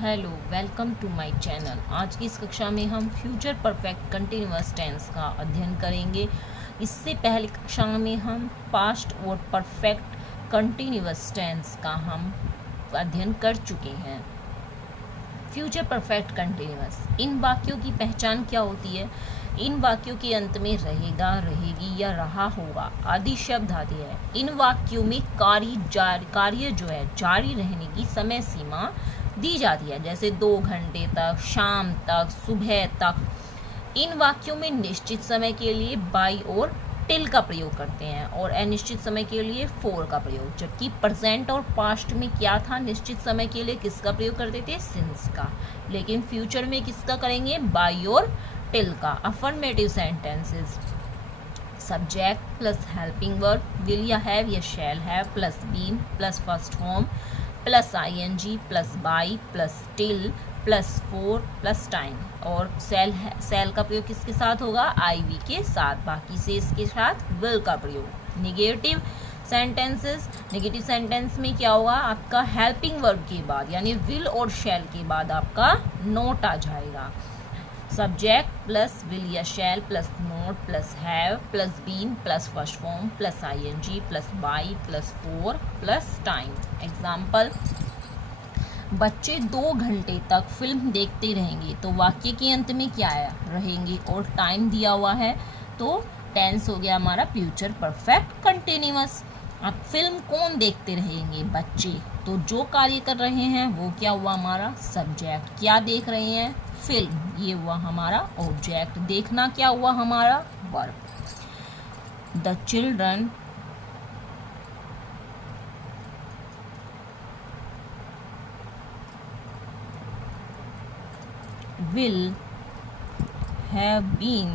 Hello, welcome to my channel. आज की इस कक्षा में हम फ्यूचर परफेक्ट कंटिन्यूअस टेंस का अध्ययन करेंगे। इससे पहले कक्षा में हम पास्ट और परफेक्ट कंटिन्यूअस टेंस का हम अध्ययन कर चुके हैं। फ्यूचर परफेक्ट कंटिन्यूअस, इन वाक्यों की पहचान क्या होती है? इन वाक्यों के अंत में रहेगा, रहेगी या रहा होगा आदि शब्द आते हैं। इन वाक्यों में कार्य जो है जारी रहने की समय सीमा दी जाती है, जैसे 2 घंटे तक, शाम तक, सुबह तक। इन वाक्यों में निश्चित समय के लिए बाई और टिल का प्रयोग करते हैं और अनिश्चित समय के लिए फोर का प्रयोग। जबकि प्रेजेंट और पास्ट में क्या था? निश्चित समय के लिए किसका प्रयोग करते थे? सिंस का। लेकिन फ्यूचर में किसका करेंगे? बाई और टिल का। Affirmative sentences, subject plus helping verb, will या हैव या shall have plus been plus first form plus ING plus by plus till plus for plus time. और सेल का प्रयोग किसके साथ होगा? आईवी के साथ। बाकी से इसके साथ विल का प्रयोग। नेगेटिव सेंटेंसेस, नेगेटिव सेंटेंस में क्या होगा? आपका हेल्पिंग वर्ब के बाद यानी विल और शैल के बाद आपका नोट आ जाएगा। सब्जेक्ट प्लस विल या shall plus not plus have plus been plus first form plus ING plus by plus for plus time. Example, बच्चे 2 घंटे तक फिल्म देखते रहेंगे। तो वाक्य के अंत में क्या है? रहेंगे और टाइम दिया हुआ है, तो टेंस हो गया हमारा फ्यूचर परफेक्ट कंटिन्यूअस। अब फिल्म कौन देखते रहेंगे? बच्चे। तो जो कार्य कर रहे हैं वो क्या हुआ? हमारा सब्जेक्ट। क्या देख रहे हैं? फिल्म। ये हुआ हमारा ऑब्जेक्ट। देखना क्या हुआ? हमारा verb. The children will have been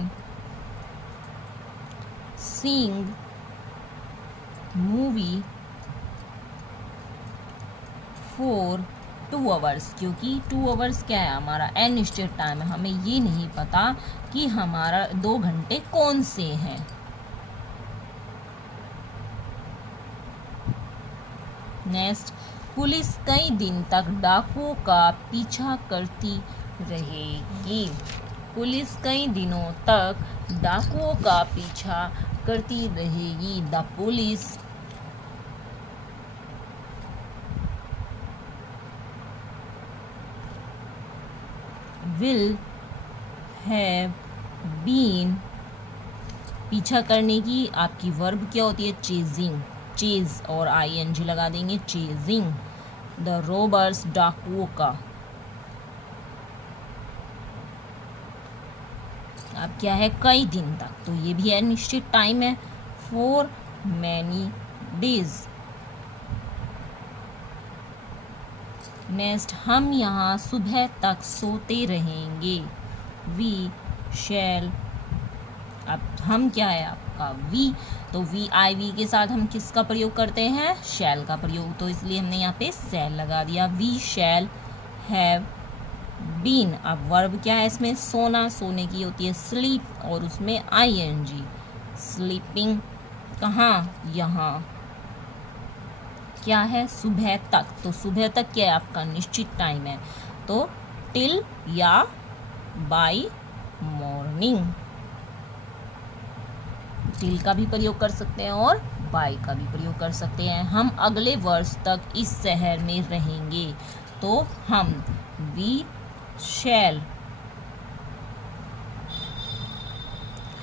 seeing movie for 2 hours। क्योंकि 2 hours क्या है? हमारा अनिश्चित टाइम है। हमें ये नहीं पता कि हमारा 2 घंटे कौन से हैं। नेक्स्ट, पुलिस कई दिन तक डाकुओं का पीछा करती रहेगी। पुलिस कई दिनों तक डाकुओं का पीछा करती रहेगी। The police will have been, पीछा करने की आपकी वर्ब क्या होती है? चेजिंग। चेज और आईएनजी लगा देंगे। चेजिंग द रोबर्स, डाकुओं का। अब क्या है? कई दिन तक, तो ये भी अनिश्चित टाइम है। For many days. नेक्स्ट, हम यहाँ सुबह तक सोते रहेंगे। वी शैल, अब हम क्या है आपका? वी। तो वी आई वी के साथ हम किसका प्रयोग करते हैं? शैल का प्रयोग। तो इसलिए हमने यहाँ पे शैल लगा दिया। We shall have been. अब वर्ब क्या है इसमें? सोना। सोने की होती है स्लीप और उसमें आईएनजी। स्लीपिंग कहाँ? यहाँ। क्या है? सुबह तक। तो सुबह तक क्या है आपका? निश्चित टाइम है। तो टिल या बाय मॉर्निंग। टिल का भी प्रयोग कर सकते हैं और बाय का भी प्रयोग कर सकते हैं। हम अगले वर्ष तक इस शहर में रहेंगे। तो हम we shall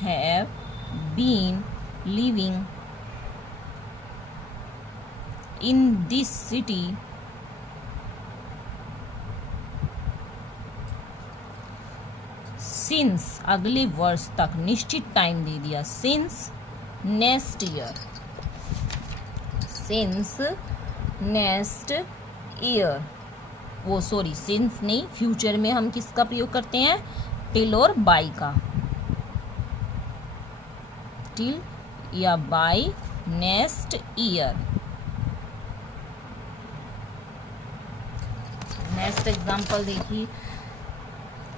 have been living in this city since, अगले वर्ष तक, निश्चित टाइम दे दिया। Since next year. Since next year, वो सॉरी सिंस नहीं, फ्यूचर में हम किसका प्रयोग करते हैं? टिल और बाई का। टिल या by next year. Next example देखिए,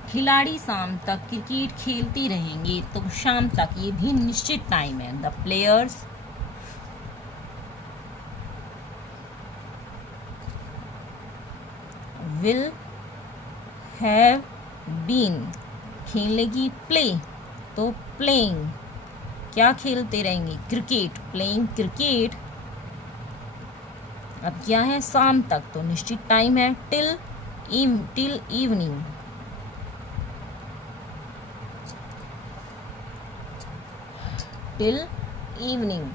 खिलाड़ी शाम तक क्रिकेट खेलते रहेंगे। तो शाम तक ये भी निश्चित टाइम है। The players will have been खेलेगी प्ले, तो प्लेइंग क्या खेलते रहेंगे, क्रिकेट, प्लेइंग क्रिकेट। अब क्या है, शाम तक, तो निश्चित टाइम है till evening. Till evening.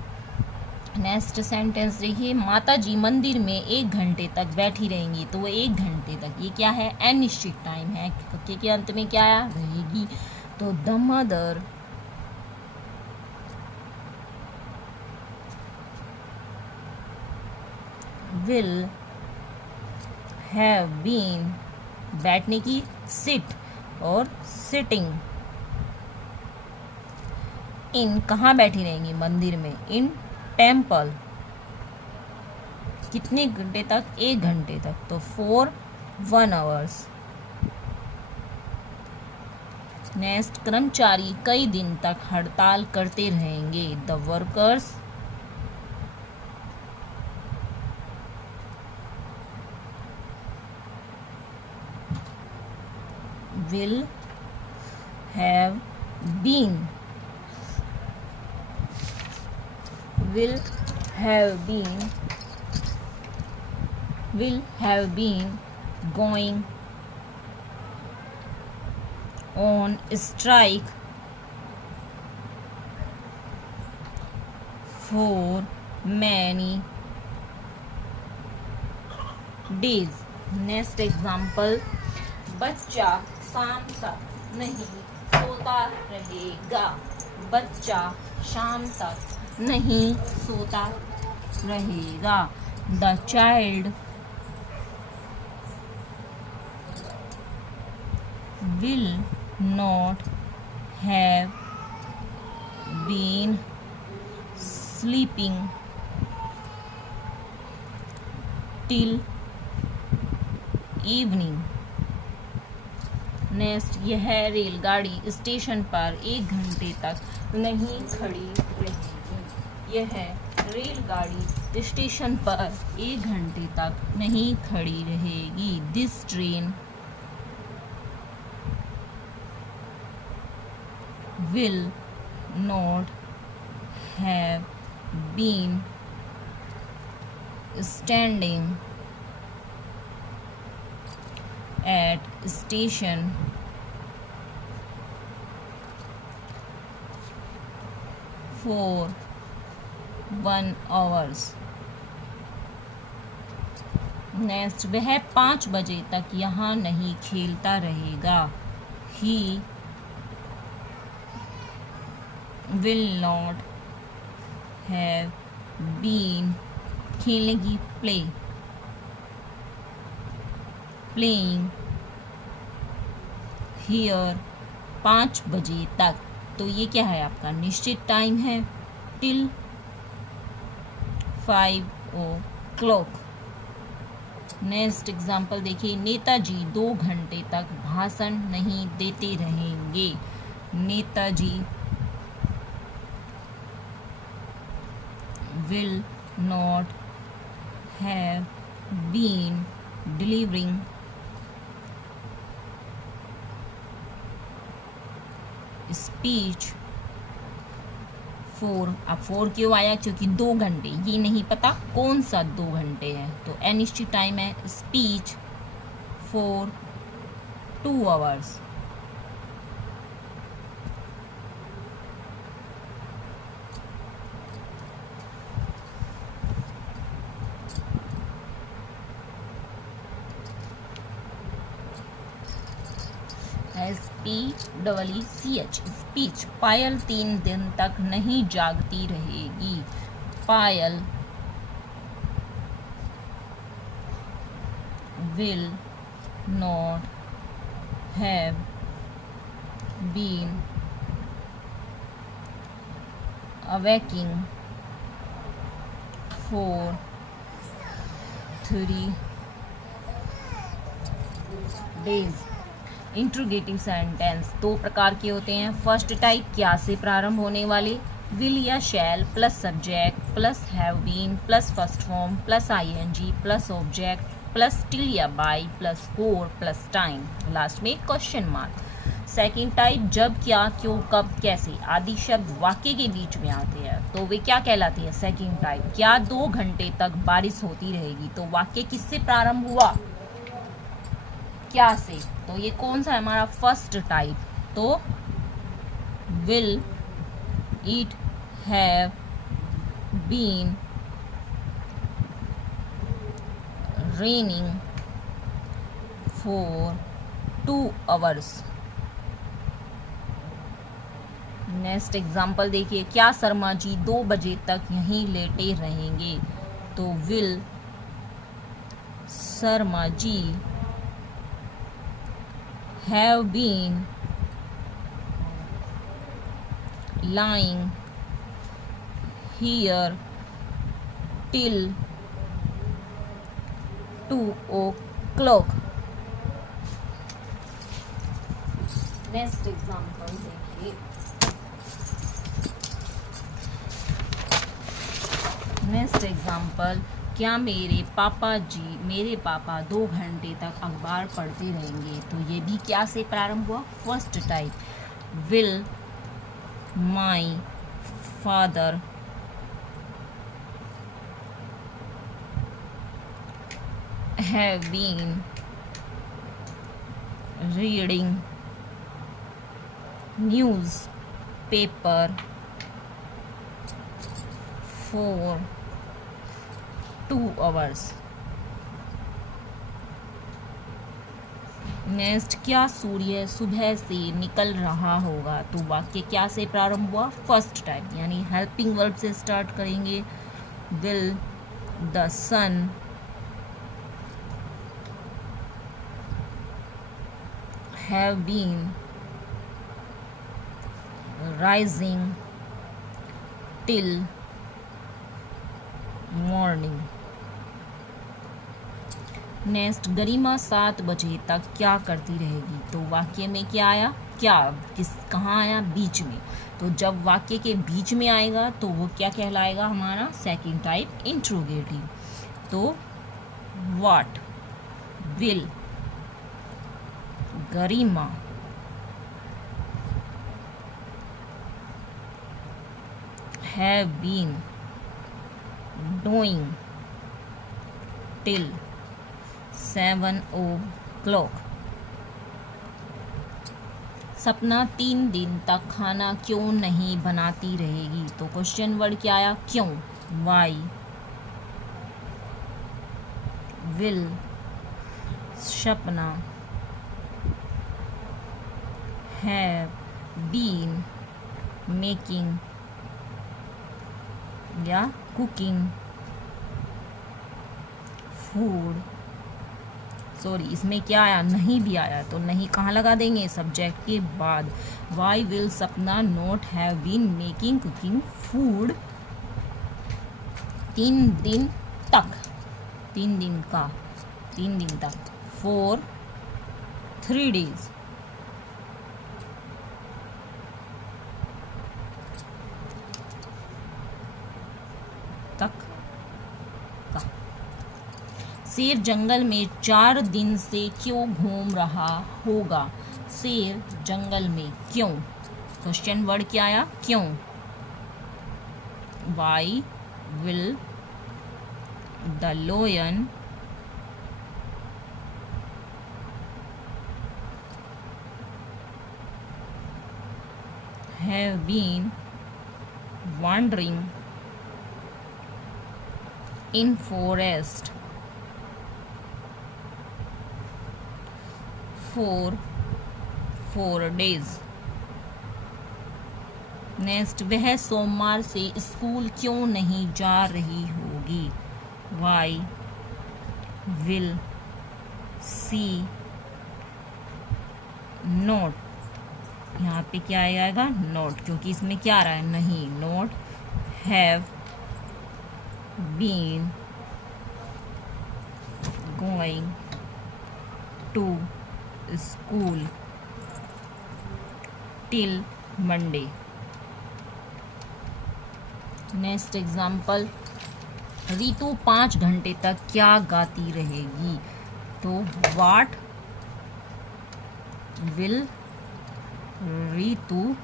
Next sentence देखिए, माता जी मंदिर में 1 घंटे तक बैठी रहेंगी, तो वो 1 घंटे तक, ये क्या है, अनिश्चित टाइम है, के अंत में क्या आया, रहेगी। तो the mother will have been, बैठने की सिट और सिटिंग। इन कहाँ बैठी रहेंगी, मंदिर में, इन टेम्पल, कितने घंटे तक, 1 घंटे तक, तो फॉर 1 आवर्स। नेक्स्ट, कर्मचारी कई दिन तक हड़ताल करते रहेंगे, the workers will have been going on strike for many days। Next example, बच्चा शाम तक नहीं सोता रहेगा, बच्चा शाम तक नहीं सोता रहेगा। The child will not have been sleeping till evening. Next, यह रेलगाड़ी स्टेशन पर 1 घंटे तक नहीं खड़ी रहेगी, यह रेलगाड़ी स्टेशन पर 1 घंटे तक नहीं खड़ी रहेगी। This train will not have been standing at station for 1 hours। Next, वह 5 बजे तक यहाँ नहीं खेलता रहेगा, he will not have been खेलेगी प्ले, प्लेइंग हियर 5 बजे तक, तो ये क्या है आपका निश्चित टाइम है, टिल 5 o'clock। नेक्स्ट एग्जाम्पल देखिए, नेताजी 2 घंटे तक भाषण नहीं देते रहेंगे, Netaji will not have been delivering speech for. अब 4 क्यों आया, क्योंकि 2 घंटे, ये नहीं पता कौन सा 2 घंटे है, तो अनिश्चित टाइम है, speech for 2 hours। SPEECH speech. Payal 3 दिन तक नहीं जागती रहेगी, Payal will not have been awaking for 3 days। Interrogative sentence 2 प्रकार के होते हैं। फर्स्ट टाइप, क्या से प्रारंभ होने वाले, विल या shall plus subject plus have been plus first form plus ING plus object plus till या by plus for plus time, last में क्वेश्चन मार्क। सेकंड टाइप जब, क्या, क्यों, कब, कैसे आदि शब्द वाक्य के बीच में आते हैं तो वे क्या कहलाती है? Second type. क्या 2 घंटे तक बारिश होती रहेगी? तो वाक्य किससे प्रारंभ हुआ? क्या से? तो ये कौन सा है हमारा? First type. तो will it have been raining for 2 hours। Next example देखिए, क्या शर्मा जी 2 बजे तक यहीं लेटे रहेंगे? तो will Sharma ji have been lying here till 2 o'clock। Next example देखिए, नेक्स्ट एग्जाम्पल, क्या मेरे पापा 2 घंटे तक अखबार पढ़ते रहेंगे? तो ये भी क्या से प्रारंभ हुआ? First type. Will my father have been reading newspaper for 2 hours। Next, क्या सूर्य सुबह से निकल रहा होगा? तो वाक्य क्या से प्रारंभ हुआ? फर्स्ट टाइप, यानी हेल्पिंग वर्ब से स्टार्ट करेंगे। Will the sun have been rising till morning. Next, Garima 7 बजे तक क्या करती रहेगी? तो वाक्य में क्या आया? क्या कहाँ आया? बीच में। तो जब वाक्य के बीच में आएगा तो वो क्या कहलाएगा? हमारा सेकंड टाइप इंट्रोगेटिव। तो what will Garima have been doing till 7 o'clock। सपना 3 दिन तक खाना क्यों नहीं बनाती रहेगी? तो क्वेश्चन वर्ड क्या आया? क्यों। वाई विल सपना हैव बीन मेकिंग या कुकिंग फूड, सॉरी इसमें क्या आया? नहीं भी आया, तो नहीं कहाँ लगा देंगे? सब्जेक्ट के बाद। Why will Sapna not have been making cooking food 3 दिन तक, 3 दिन का, 3 दिन तक, फॉर 3 days। तक का। शेर जंगल में 4 दिन से क्यों घूम रहा होगा? शेर जंगल में क्यों? क्वेश्चन वर्ड क्या आया? क्यों। Why will the lion have been wandering in forest for 4 days। Next, वह सोमवार से स्कूल क्यों नहीं जा रही होगी? वाई विल सी नोट, यहाँ पे क्या आएगा? नोट, क्योंकि इसमें क्या आ रहा है? नहीं। Not have been going to school till Monday. Next example, Ritu 5 घंटे तक क्या गाती रहेगी? तो what will Ritu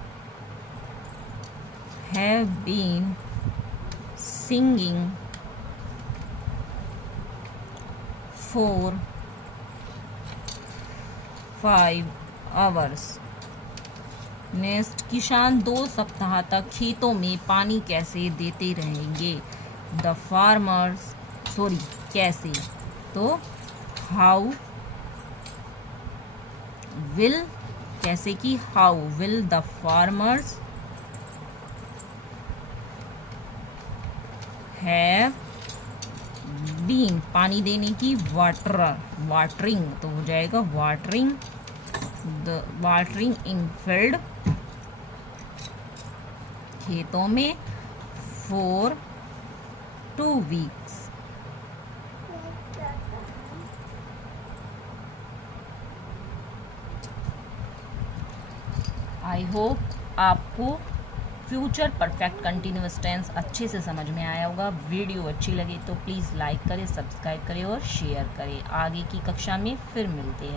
have been singing for 5 hours? Next, किसान 2 सप्ताह तक खेतों में पानी कैसे देते रहेंगे? द फार्मर्स कैसे? तो हाउ विल, कैसे की how will the farmers have been, पानी देने की वाटरिंग, तो हो जाएगा वाटरिंग इन फील्ड, खेतों में, फॉर 2 weeks। आई होप आपको फ्यूचर परफेक्ट कंटिन्यूअस टेंस अच्छे से समझ में आया होगा। वीडियो अच्छी लगी तो प्लीज़ लाइक करें, सब्सक्राइब करें और शेयर करें। आगे की कक्षा में फिर मिलते हैं।